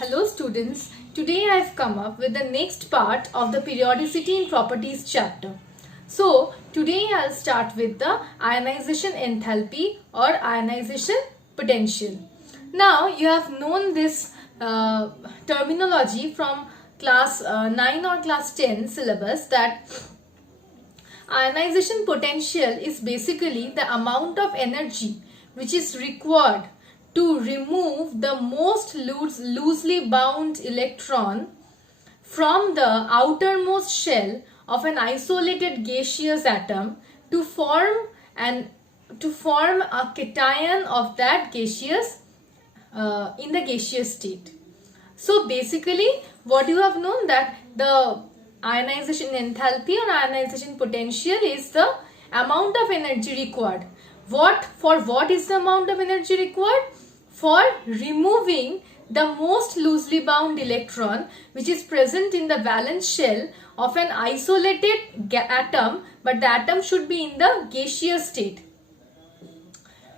Hello students, today I have come up with the next part of the periodicity in properties chapter. So today I'll start with the ionization enthalpy or ionization potential. Now you have known this terminology from class 9 or class 10 syllabus that ionization potential is basically the amount of energy which is required to remove the most loosely bound electron from the outermost shell of an isolated gaseous atom to form a cation of that gaseous in the gaseous state. So basically what you have known that the ionization enthalpy or ionization potential is the amount of energy required. What is the amount of energy required? For removing the most loosely bound electron which is present in the valence shell of an isolated atom, but the atom should be in the gaseous state.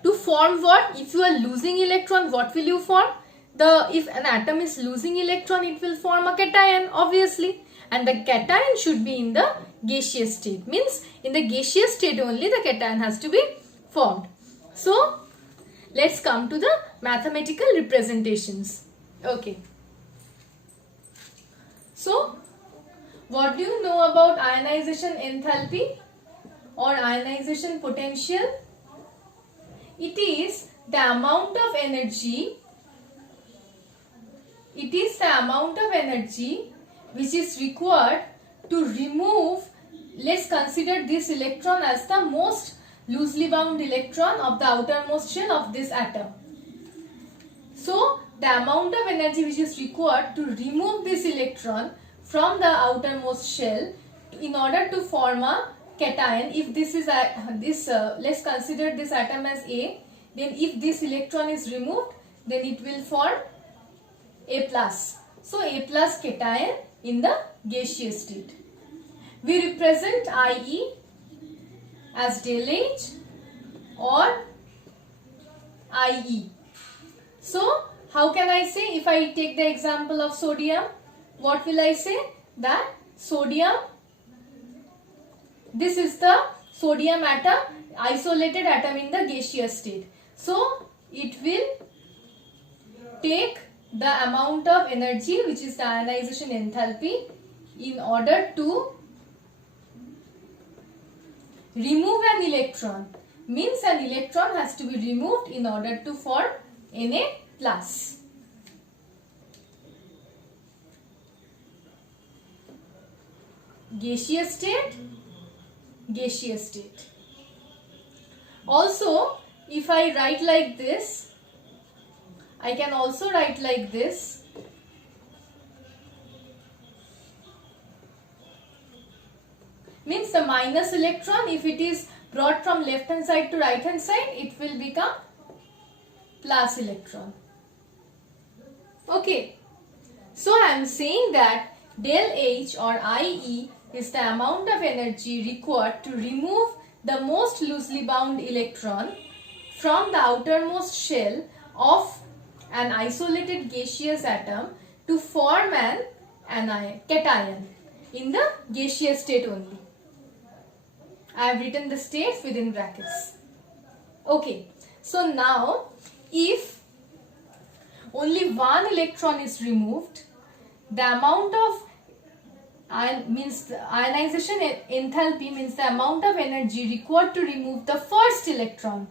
To form what? If you are losing electron, what will you form? If an atom is losing electron, it will form a cation, obviously. And the cation should be in the gaseous state. Means in the gaseous state only the cation has to be formed. So let's come to the mathematical representations. Okay. So what do you know about ionization enthalpy or ionization potential? It is the amount of energy. It is the amount of energy which is required to remove, let's consider this electron as the most loosely bound electron of the outermost shell of this atom. So the amount of energy which is required to remove this electron from the outermost shell in order to form a cation. If this is let's consider this atom as A, then if this electron is removed, then it will form A plus. So A plus cation in the gaseous state. We represent IE as del H or IE. So how can I say, if I take the example of sodium, what will I say? That sodium, this is the sodium atom, isolated atom in the gaseous state. So it will take the amount of energy which is the ionization enthalpy in order to remove an electron. Means an electron has to be removed in order to form Na plus. Gaseous state, gaseous state. Also, if I write like this, I can also write like this. Means the minus electron, if it is brought from left hand side to right hand side, it will become plus electron. Okay. So I am saying that del H or IE is the amount of energy required to remove the most loosely bound electron from the outermost shell of an isolated gaseous atom to form an cation in the gaseous state only. I have written the states within brackets. Okay. So now if only one electron is removed, the amount of ionization enthalpy means the amount of energy required to remove the first electron.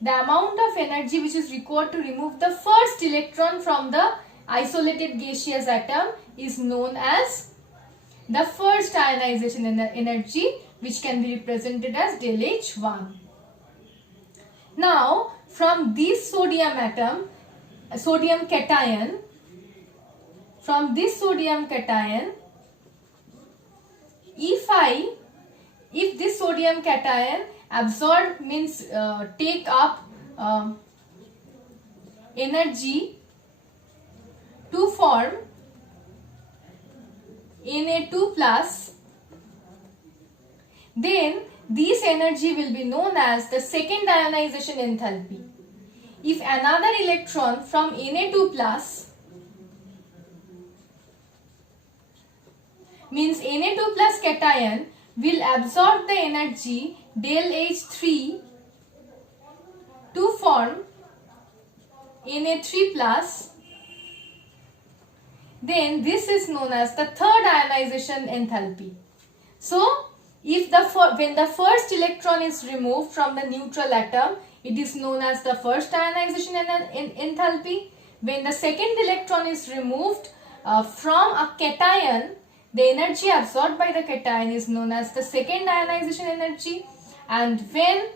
The amount of energy which is required to remove the first electron from the isolated gaseous atom is known as the first ionization energy, which can be represented as del H1. Now from this sodium atom, sodium cation, from this sodium cation, if this sodium cation absorb means take up energy to form Na2 plus, then this energy will be known as the second ionization enthalpy. If another electron from Na2 plus means Na2 plus cation will absorb the energy del H3 to form Na3 plus. Then this is known as the third ionization enthalpy. So if when the first electron is removed from the neutral atom, it is known as the first ionization enthalpy. When the second electron is removed from a cation, the energy absorbed by the cation is known as the second ionization energy. And when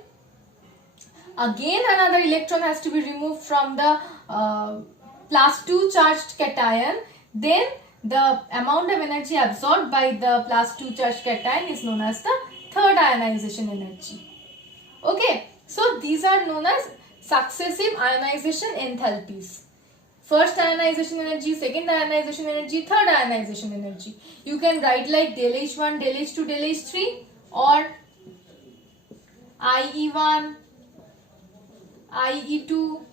again another electron has to be removed from the +2 charged cation, then the amount of energy absorbed by the +2 charged cation is known as the third ionization energy. Okay, so these are known as successive ionization enthalpies. First ionization energy, second ionization energy, third ionization energy. You can write like del H1, del H2, del H3, or IE1, IE2,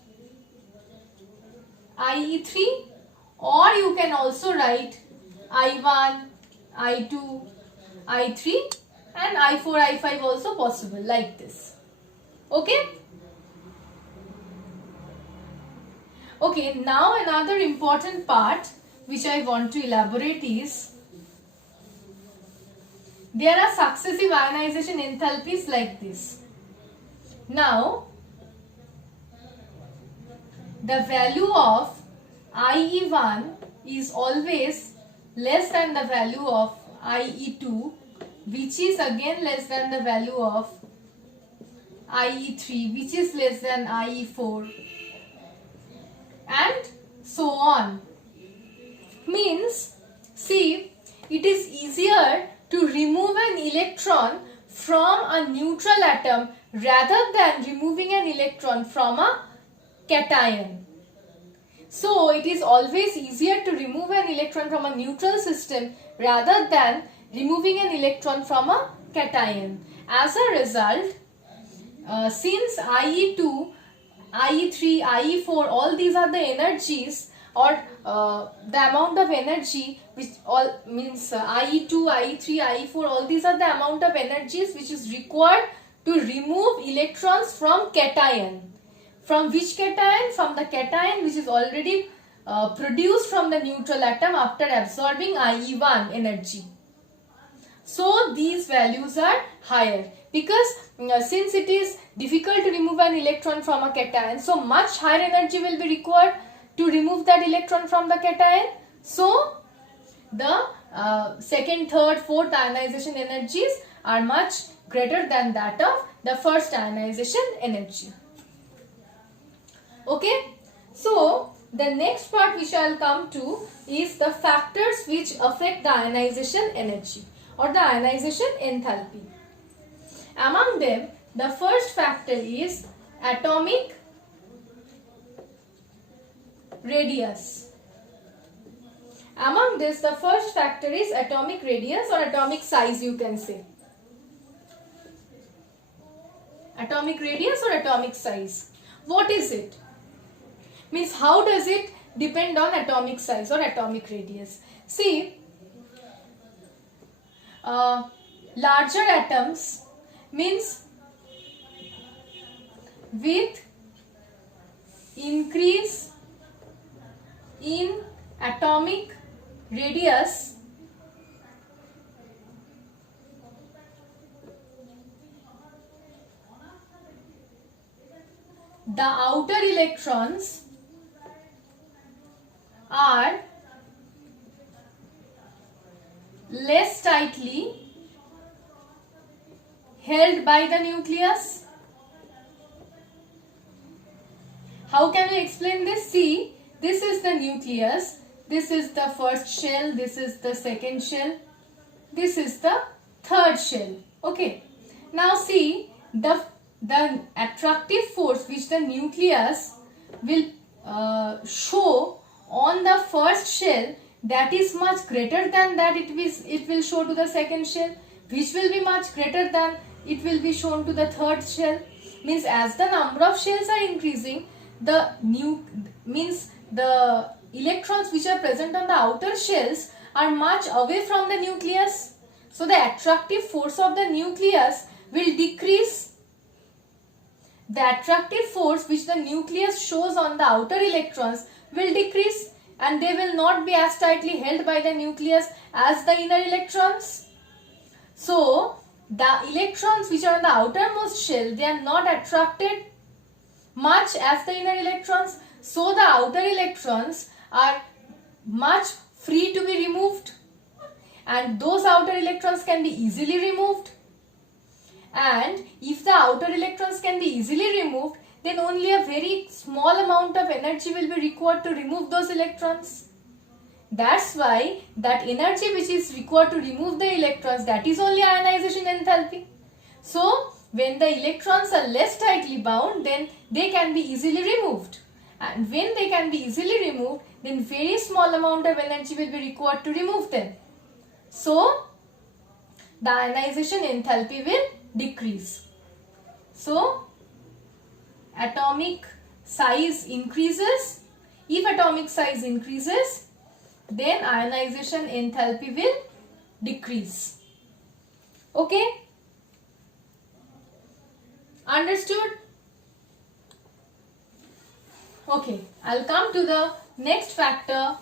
IE3, or you can also write I1, I2, I3 and I4, I5 also possible like this. Okay? Okay, now another important part which I want to elaborate is there are successive ionization enthalpies like this. Now, the value of IE1 is always less than the value of IE2, which is again less than the value of IE3, which is less than IE4, and so on. Means, see, it is easier to remove an electron from a neutral atom rather than removing an electron from a cation. So it is always easier to remove an electron from a neutral system rather than removing an electron from a cation. As a result, since IE2, IE3, IE4, all these are the energies or the amount of energy which all means IE2, IE3, IE4, all these are the amount of energies which is required to remove electrons from cation. From which cation? From the cation which is already produced from the neutral atom after absorbing IE1 energy. So these values are higher because since it is difficult to remove an electron from a cation, so much higher energy will be required to remove that electron from the cation. So the second, third, fourth ionization energies are much greater than that of the first ionization energy. Okay, so the next part which I will come to is the factors which affect the ionization energy or the ionization enthalpy. Among them, the first factor is atomic radius. Among this, the first factor is atomic radius or atomic size, you can say. Atomic radius or atomic size. What is it? Means how does it depend on atomic size or atomic radius? See, larger atoms means with increase in atomic radius, the outer electrons are less tightly held by the nucleus. How can we explain this? See, this is the nucleus, this is the first shell, this is the second shell, this is the third shell. Okay. Now see, the attractive force which the nucleus will show on the first shell, that is much greater than that it will show to the second shell, which will be much greater than it will be shown to the third shell. Means as the number of shells are increasing, the electrons which are present on the outer shells are much away from the nucleus. So the attractive force of the nucleus will decrease. The attractive force which the nucleus shows on the outer electrons will decrease, and they will not be as tightly held by the nucleus as the inner electrons. So the electrons which are on the outermost shell, they are not attracted much as the inner electrons. So the outer electrons are much free to be removed, and those outer electrons can be easily removed. And if the outer electrons can be easily removed, then only a very small amount of energy will be required to remove those electrons. That's why that energy which is required to remove the electrons, that is only ionization enthalpy. So when the electrons are less tightly bound, then they can be easily removed. And when they can be easily removed, then very small amount of energy will be required to remove them. So the ionization enthalpy will decrease. So atomic size increases. If atomic size increases, then ionization enthalpy will decrease. Okay? Understood? Okay, I'll come to the next factor.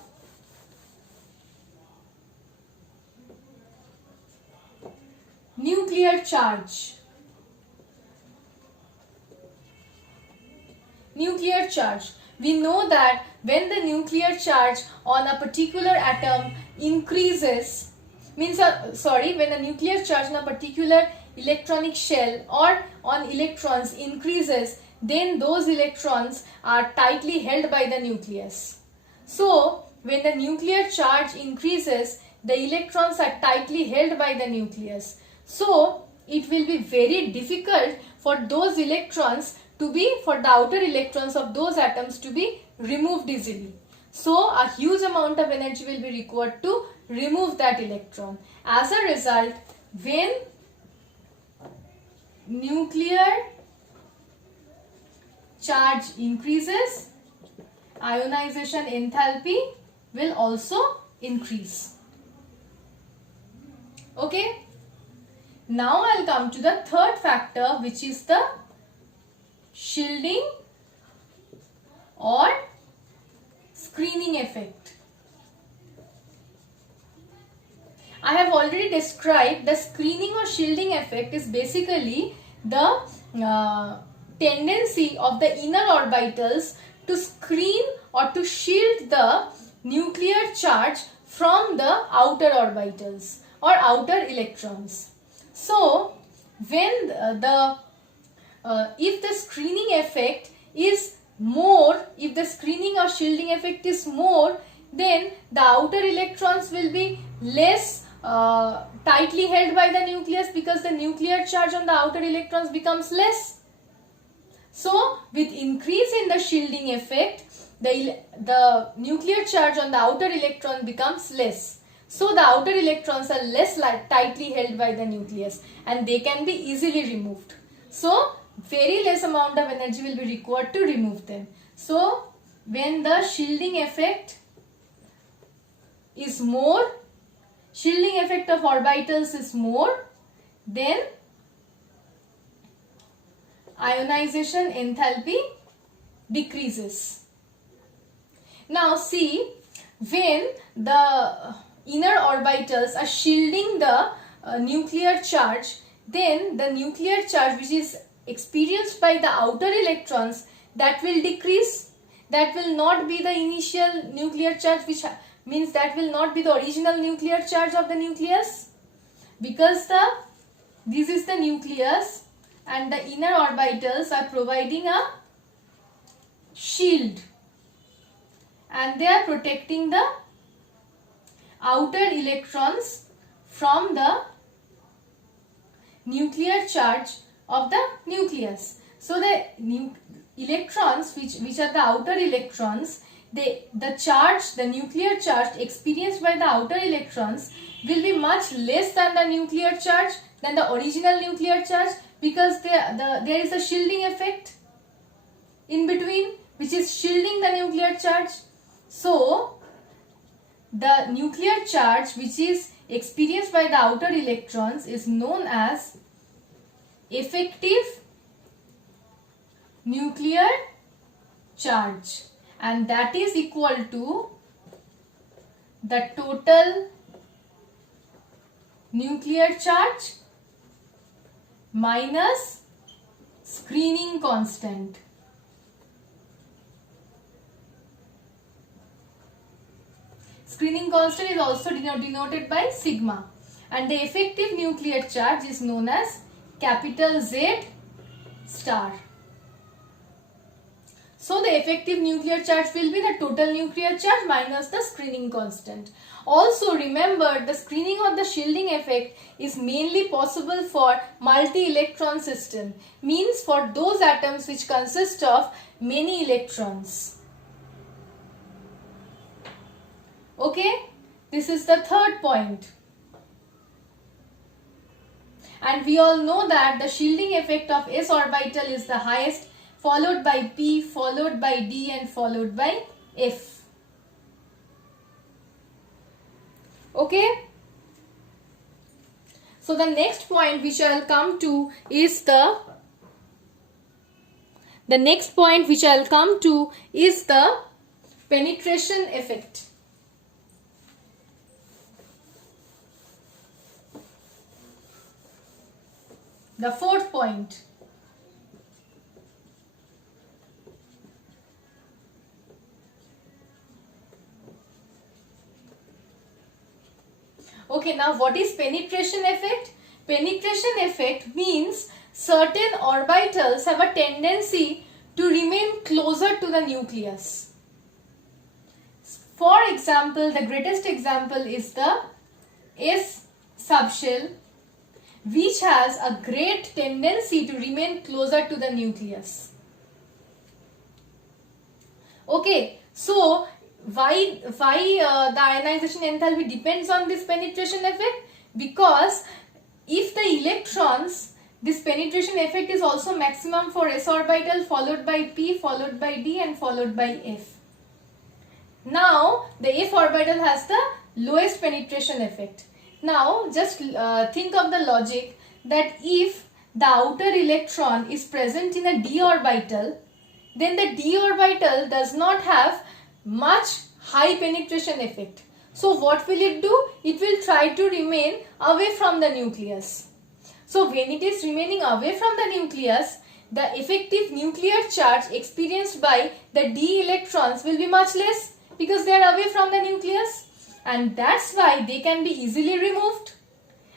Nuclear charge. Nuclear charge. We know that when the nuclear charge on a particular atom increases, when the nuclear charge on a particular electronic shell or on electrons increases, then those electrons are tightly held by the nucleus. So when the nuclear charge increases, the electrons are tightly held by the nucleus. So it will be very difficult for those electrons to be, for the outer electrons of those atoms to be removed easily. So a huge amount of energy will be required to remove that electron. As a result, when nuclear charge increases, ionization enthalpy will also increase. Okay? Now I'll come to the third factor, which is the shielding or screening effect. I have already described the screening or shielding effect is basically the tendency of the inner orbitals to screen or to shield the nuclear charge from the outer orbitals or outer electrons. So when if the screening effect is more, if the screening or shielding effect is more, then the outer electrons will be less tightly held by the nucleus, because the nuclear charge on the outer electrons becomes less. So with increase in the shielding effect, the nuclear charge on the outer electron becomes less. So the outer electrons are less tightly held by the nucleus and they can be easily removed. So very less amount of energy will be required to remove them. So when the shielding effect is more, shielding effect of orbitals is more, then ionization enthalpy decreases. Now see, when the inner orbitals are shielding the nuclear charge, then the nuclear charge which is experienced by the outer electrons, that will decrease. That will not be the initial nuclear charge, which means that will not be the original nuclear charge of the nucleus, because this is the nucleus and the inner orbitals are providing a shield and they are protecting the outer electrons from the nuclear charge of the nucleus. So the electrons which are the outer electrons, the nuclear charge experienced by the outer electrons will be much less than the nuclear charge, than the original nuclear charge, because there is a shielding effect in between which is shielding the nuclear charge. So the nuclear charge which is experienced by the outer electrons is known as effective nuclear charge, and that is equal to the total nuclear charge minus screening constant. Screening constant is also denoted by sigma, and the effective nuclear charge is known as capital Z star. So the effective nuclear charge will be the total nuclear charge minus the screening constant. Also remember, the screening or the shielding effect is mainly possible for multi-electron system, means for those atoms which consist of many electrons. Okay, this is the third point. And we all know that the shielding effect of s orbital is the highest, followed by p, followed by d, and followed by f. Okay. So the next point which I will come to is the penetration effect. The fourth point. Okay, now what is penetration effect? Penetration effect means certain orbitals have a tendency to remain closer to the nucleus. For example, the greatest example is the s subshell, which has a great tendency to remain closer to the nucleus. Okay, so why the ionization enthalpy depends on this penetration effect? Because if the electrons, this penetration effect is also maximum for s orbital, followed by p, followed by d, and followed by f. Now the f orbital has the lowest penetration effect. Now just think of the logic that if the outer electron is present in a d orbital, then the d orbital does not have much high penetration effect. So what will it do? It will try to remain away from the nucleus. So when it is remaining away from the nucleus, the effective nuclear charge experienced by the d electrons will be much less, because they are away from the nucleus, and that's why they can be easily removed,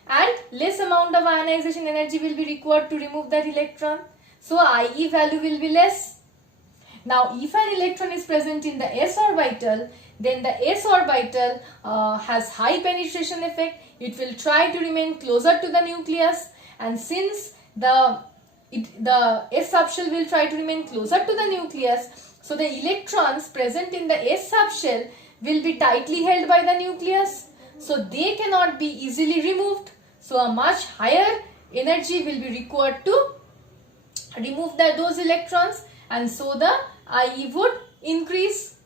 and less amount of ionization energy will be required to remove that electron. So IE value will be less. Now if an electron is present in the s orbital, then the s orbital has high penetration effect. It will try to remain closer to the nucleus, and since the s subshell will try to remain closer to the nucleus, so the electrons present in the s subshell will be tightly held by the nucleus, so they cannot be easily removed. So a much higher energy will be required to remove those electrons, and so the IE would increase.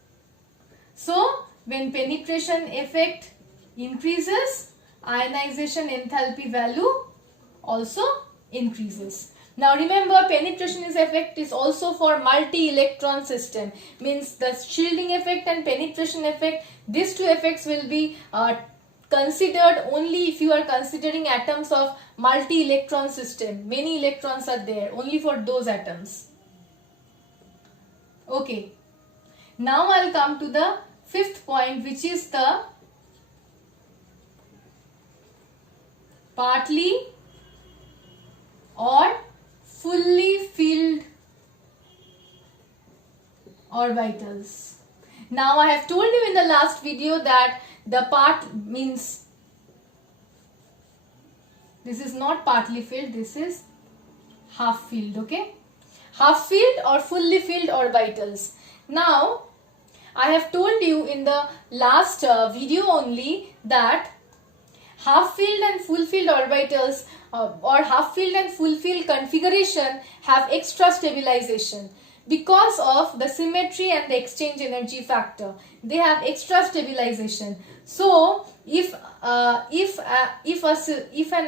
So when penetration effect increases, ionization enthalpy value also increases. Now remember, penetration effect is also for multi-electron system, means the shielding effect and penetration effect, these two effects will be considered only if you are considering atoms of multi-electron system. Many electrons are there, only for those atoms. Okay, now I'll come to the fifth point, which is the partly or fully filled orbitals. Now I have told you in the last video that the part means this is not partly filled, this is half filled. Okay, half filled or fully filled orbitals. Now I have told you in the last video only that half filled and full filled orbitals or half filled and full filled configuration have extra stabilization, because of the symmetry and the exchange energy factor. They have extra stabilization. So if an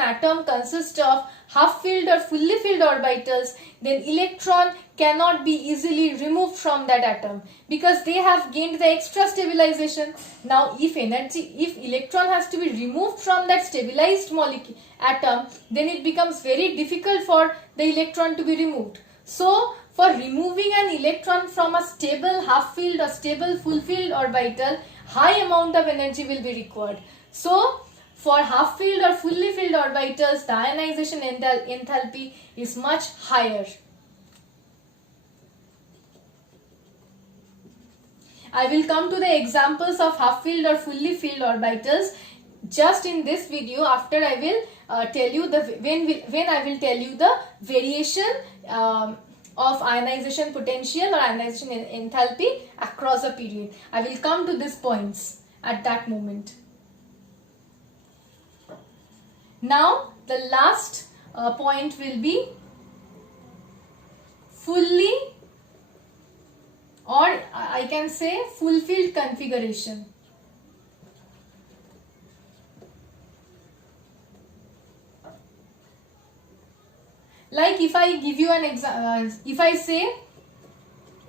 atom consists of half filled or fully filled orbitals, then electron cannot be easily removed from that atom because they have gained the extra stabilization. Now if electron has to be removed from that stabilized molecule atom, then it becomes very difficult for the electron to be removed. So for removing an electron from a stable half filled or stable full filled orbital, high amount of energy will be required. So for half filled or fully filled orbitals, the ionization enthalpy is much higher. I will come to the examples of half filled or fully filled orbitals just in this video. After I will tell you when I will tell you the variation of ionization potential or ionization enthalpy across a period. I will come to these points at that moment. Now the last point will be fully, or I can say fulfilled configuration. Like if I give you an example, if I say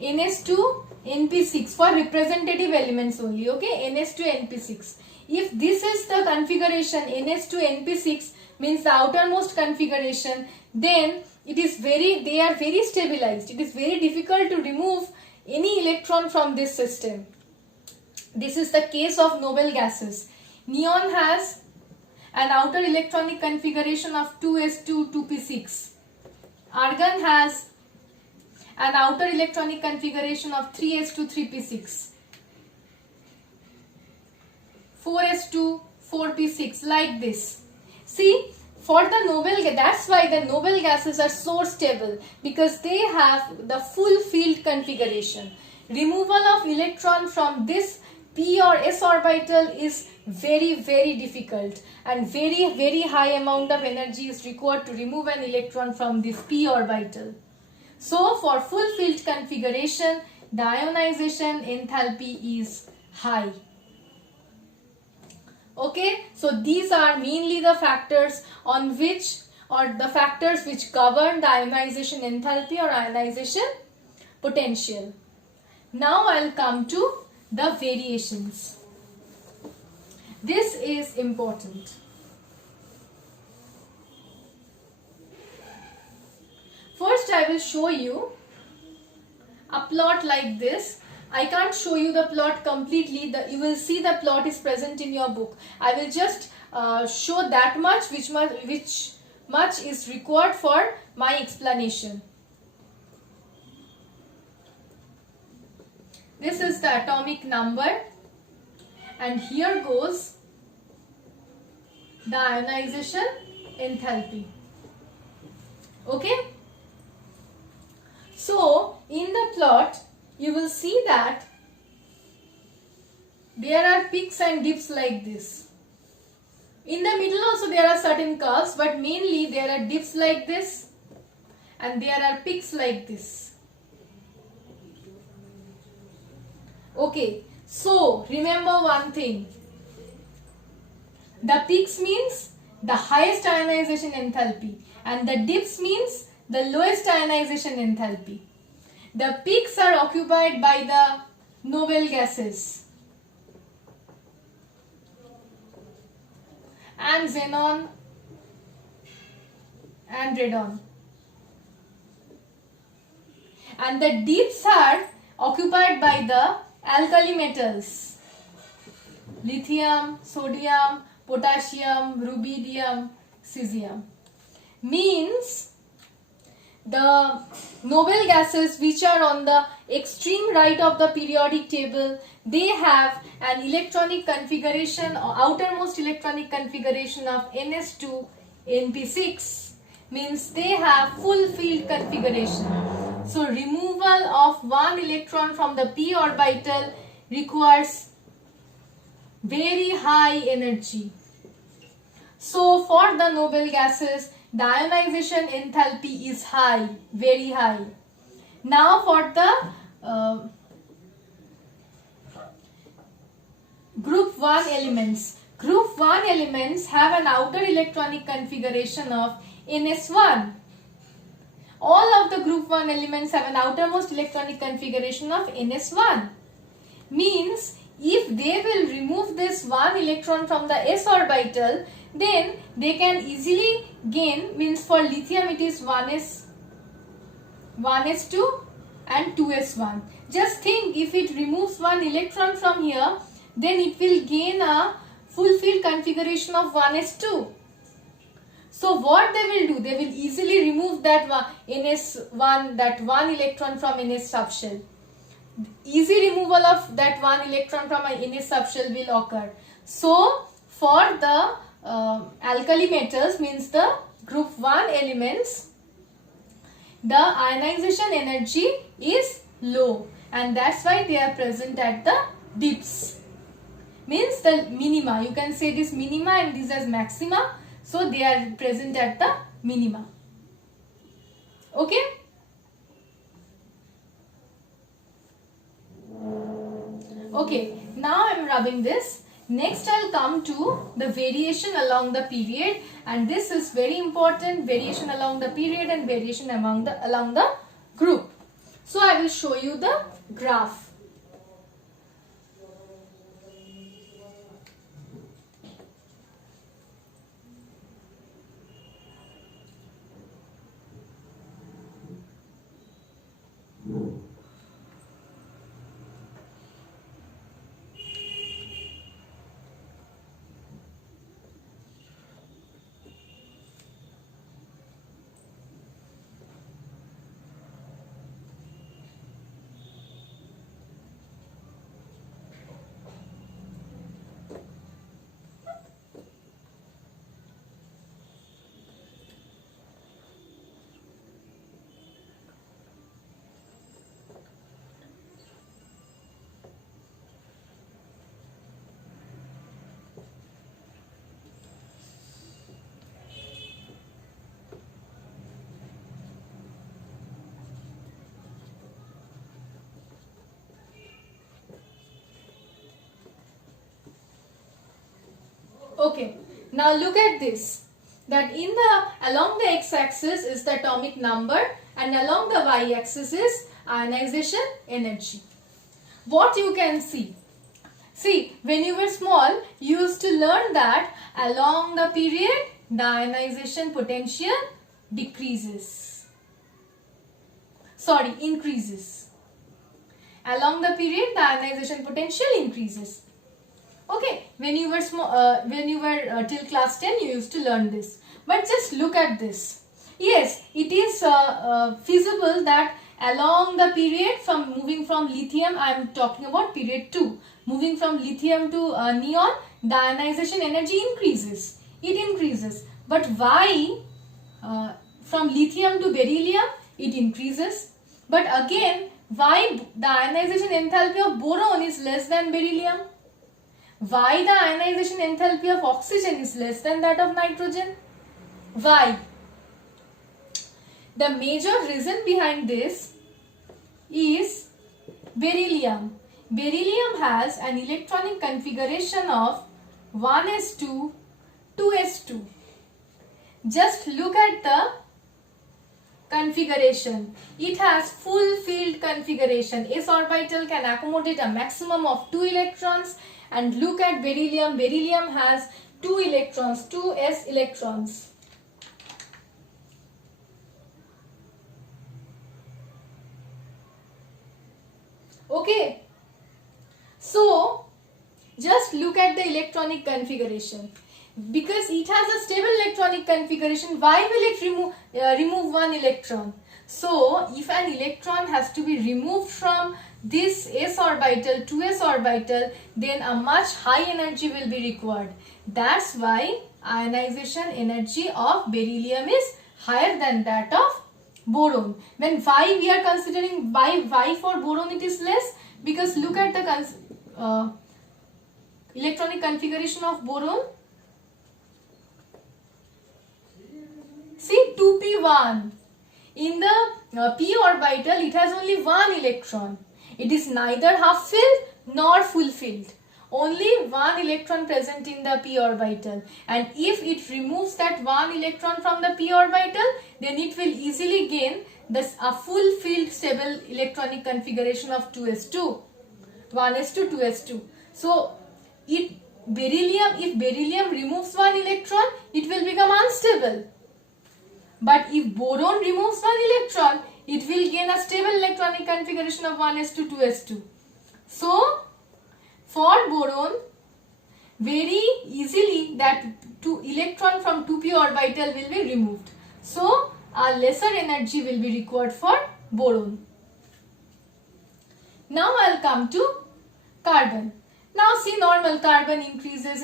NS2 NP6 for representative elements only, okay, NS2 NP6. If this is the configuration NS2 NP6 means the outermost configuration, then they are very stabilized. It is very difficult to remove any electron from this system. This is the case of noble gases. Neon has an outer electronic configuration of 2s2 2p6. Argon has an outer electronic configuration of 3s2 3p6. 4s2 4p6, like this. See, for the noble, that's why the noble gases are so stable, because they have the full field configuration. Removal of electron from this p or s orbital is very difficult, and very high amount of energy is required to remove an electron from this p orbital. So for full field configuration, the ionization enthalpy is high. Okay, so these are mainly the factors on which, or the factors which govern the ionization enthalpy or ionization potential. Now I'll come to the variations. This is important. First I will show you a plot like this. I can't show you the plot completely. You will see the plot is present in your book. I will just show that much which much is required for my explanation. This is the atomic number, and here goes the ionization enthalpy. Okay? So in the plot you will see that there are peaks and dips like this. In the middle also there are certain curves, but mainly there are dips like this and there are peaks like this. Okay, so remember one thing. The peaks means the highest ionization enthalpy, and the dips means the lowest ionization enthalpy. The peaks are occupied by the noble gases and xenon and radon, and the dips are occupied by the alkali metals, lithium, sodium, potassium, rubidium, cesium. Means the noble gases which are on the extreme right of the periodic table, they have an electronic configuration or outermost electronic configuration of NS2 NP6, means they have full field configuration. So removal of one electron from the p orbital requires very high energy. So for the noble gases, the ionization enthalpy is high, very high. Now for the group 1 elements. Group 1 elements have an outer electronic configuration of ns1. All of the group 1 elements have an outermost electronic configuration of ns1. Means if they will remove this one electron from the s orbital, then they can easily gain, means for lithium it is 1s2 and 2s1. Just think, if it removes one electron from here, then it will gain a fulfilled configuration of 1s2. So what they will do, they will easily remove that ns1, that one electron from ns subshell. Easy removal of that one electron from an ns subshell will occur. So for the alkali metals, means the group 1 elements, the ionization energy is low, and that's why they are present at the dips. Means the minima, you can say this minima and this as maxima, so they are present at the minima. Okay. Okay, now I am rubbing this. Next I will come to the variation along the period, and this is very important, variation along the period and variation along the group. So I will show you the graph. Okay, now look at this, that along the x-axis is the atomic number and along the y-axis is ionization energy. What you can see? See, when you were small, you used to learn that along the period, the ionization potential increases. Along the period, the ionization potential increases. Okay, when you were till class 10, you used to learn this. But just look at this. Yes, it is feasible that along the period, from moving from lithium, I am talking about period 2, moving from lithium to neon, the ionization energy increases. It increases. But why from lithium to beryllium, it increases. But again, why the ionization enthalpy of boron is less than beryllium? Why the ionization enthalpy of oxygen is less than that of nitrogen? Why? The major reason behind this is beryllium. Beryllium has an electronic configuration of 1s2, 2s2. Just look at the configuration. It has full field configuration. S orbital can accommodate a maximum of 2 electrons. And look at beryllium. Beryllium has 2 electrons, 2s electrons. Okay. So, just look at the electronic configuration. Because it has a stable electronic configuration, why will it remove one electron? So, if an electron has to be removed from this s orbital to s orbital, then a much high energy will be required. That's why ionization energy of beryllium is higher than that of boron. When why we are considering why for boron it is less? Because look at the electronic configuration of boron. See, 2p1. in the p orbital, it has only one electron. It is neither half filled nor full filled. Only one electron present in the p orbital, and if it removes that one electron from the p orbital, then it will easily gain a full filled stable electronic configuration of 2s2, 1s2, 2s2. So if beryllium removes one electron, it will become unstable. But if boron removes one electron, it will gain a stable electronic configuration of 1s2, 2s2. So for boron, very easily that two electron from 2p orbital will be removed. So a lesser energy will be required for boron. Now I'll come to carbon. Now see, normal carbon increases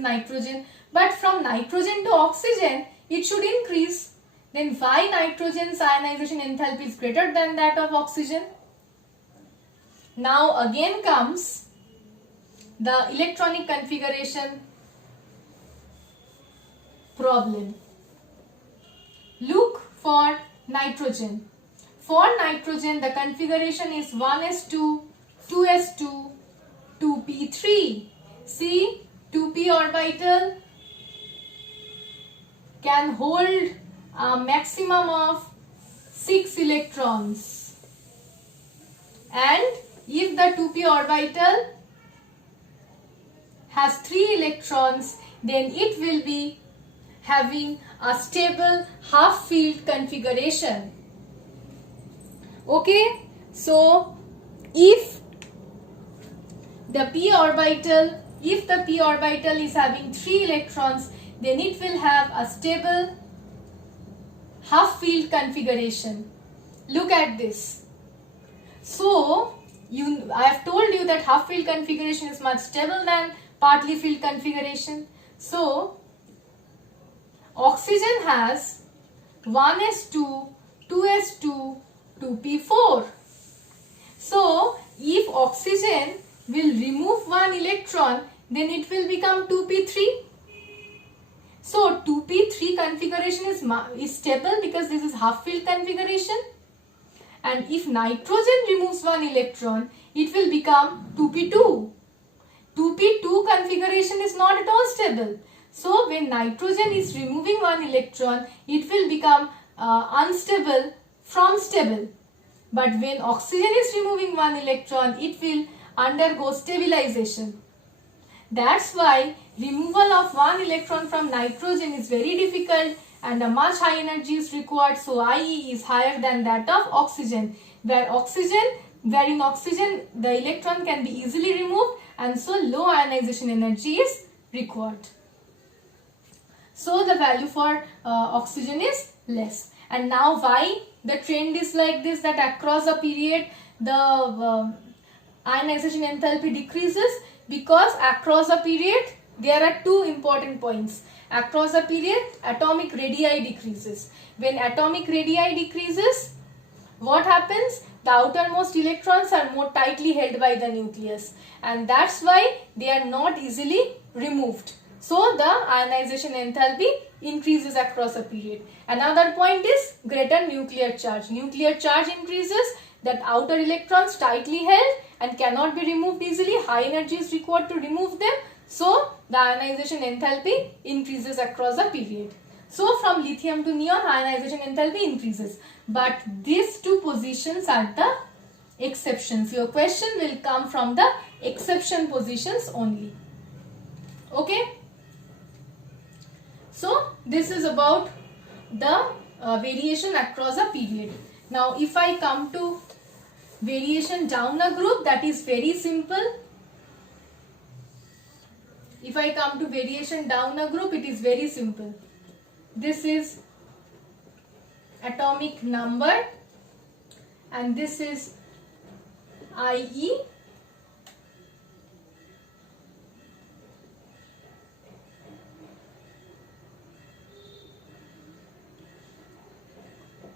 nitrogen, but from nitrogen to oxygen it should increase. Then why nitrogen's ionization enthalpy is greater than that of oxygen? Now again comes the electronic configuration problem. Look for nitrogen. For nitrogen, the configuration is 1s2, 2s2, 2p3. See, 2p orbital can hold a maximum of 6 electrons. And if the 2p orbital has 3 electrons, then it will be having a stable half filled configuration. Okay, so if the p orbital is having 3 electrons, then it will have a stable half filled configuration. Look at this. So I have told you that half filled configuration is much stable than partly filled configuration. So oxygen has 1s2, 2s2, 2p4. So if oxygen will remove one electron, then it will become 2p3. So 2p3 configuration is stable because this is half filled configuration. And if nitrogen removes one electron, it will become 2p2. 2p2 configuration is not at all stable. So when nitrogen is removing one electron, it will become unstable from stable. But when oxygen is removing one electron, it will undergo stabilization. That's why removal of one electron from nitrogen is very difficult and a much high energy is required. So IE is higher than that of oxygen. Where in oxygen the electron can be easily removed, and so low ionization energy is required. So the value for oxygen is less. And now why the trend is like this, that across a period the ionization enthalpy decreases? Because across a period there are two important points. Across a period, atomic radii decreases. When atomic radii decreases, what happens? The outermost electrons are more tightly held by the nucleus, and that's why they are not easily removed. So the ionization enthalpy increases across a period. Another point is greater nuclear charge. Nuclear charge increases, that outer electrons tightly held and cannot be removed easily. High energy is required to remove them. So the ionization enthalpy increases across a period. So from lithium to neon, ionization enthalpy increases. But these two positions are the exceptions. Your question will come from the exception positions only. Okay. So this is about the variation across a period. Now if I come to variation down a group, that is very simple. If I come to variation down a group, it is very simple. This is atomic number and this is IE.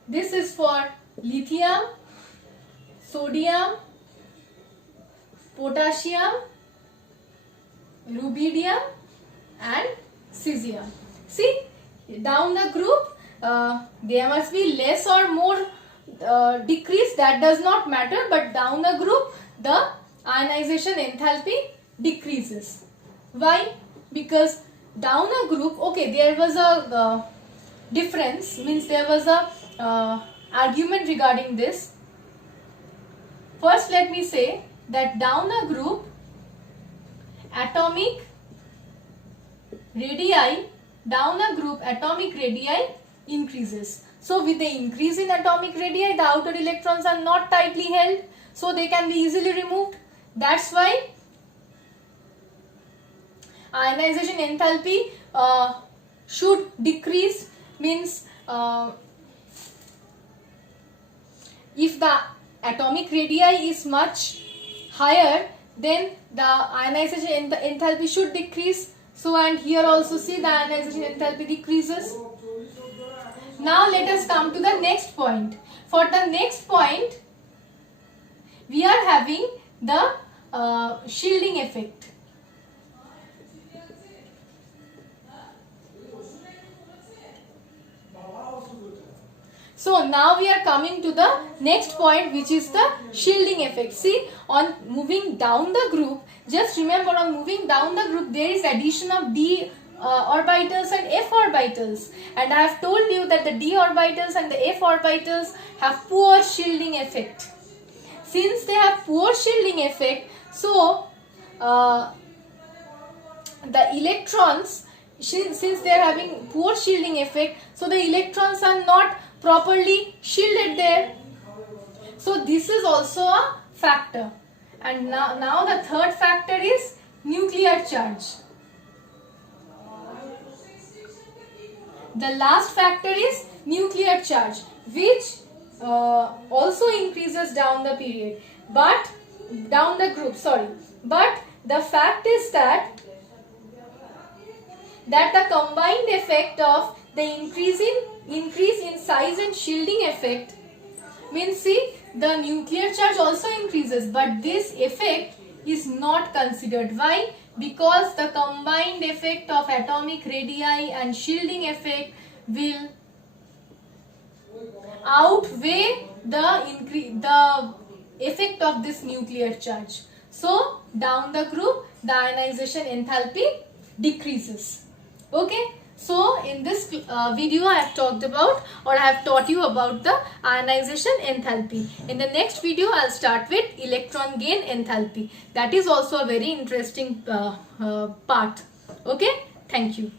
This is for lithium, sodium, potassium, rubidium and cesium. See, down the group there must be less or more decrease, that does not matter, but down the group the ionization enthalpy decreases. Why? Because down a group, okay, there was a difference, means there was a argument regarding this. First let me say that down a group atomic radii, down a group atomic radii increases. So with the increase in atomic radii, the outer electrons are not tightly held, so they can be easily removed. That's why ionization enthalpy should decrease, means if the atomic radii is much higher, then the ionization enthalpy should decrease. So, and here also see the ionization enthalpy decreases. Now let us come to the next point. For the next point, we are having the shielding effect. So now we are coming to the next point, which is the shielding effect. See, on moving down the group, just remember, on moving down the group there is addition of d orbitals and f orbitals, and I have told you that the d orbitals and the f orbitals have poor shielding effect. Since they have poor shielding effect, so the electrons, since they are having poor shielding effect, so the electrons are not properly shielded there. So this is also a factor. And now the third factor is nuclear charge. The last factor is nuclear charge, which also increases down the period, but down the group, sorry. But the fact is that the combined effect of the increase in size and shielding effect means, see, the nuclear charge also increases, but this effect is not considered. Why? Because the combined effect of atomic radii and shielding effect will outweigh the effect of this nuclear charge. So down the group the ionization enthalpy decreases. Okay. So in this video I have talked about, or I have taught you about the ionization enthalpy. In the next video I will start with electron gain enthalpy. That is also a very interesting part. Okay. Thank you.